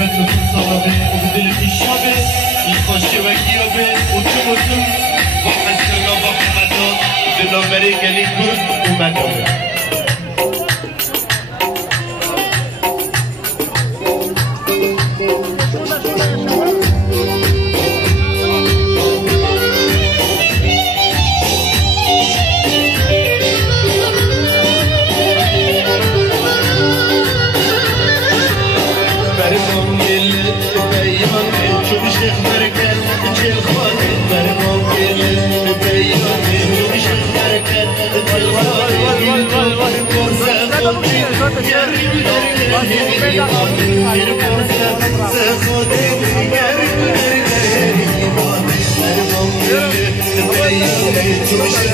بس في الصلابة وبدلت الشعبة يخش وكيابة وتموتم وحسنا بحمدات دلو بريكة لكل ومدام شيخ مركز شيخ خالد برمو كل بيوم شيخ مركز شيخ خالد فرصة خوتي يا ريم فرصة خوتي يا ريم برمو كل بيوم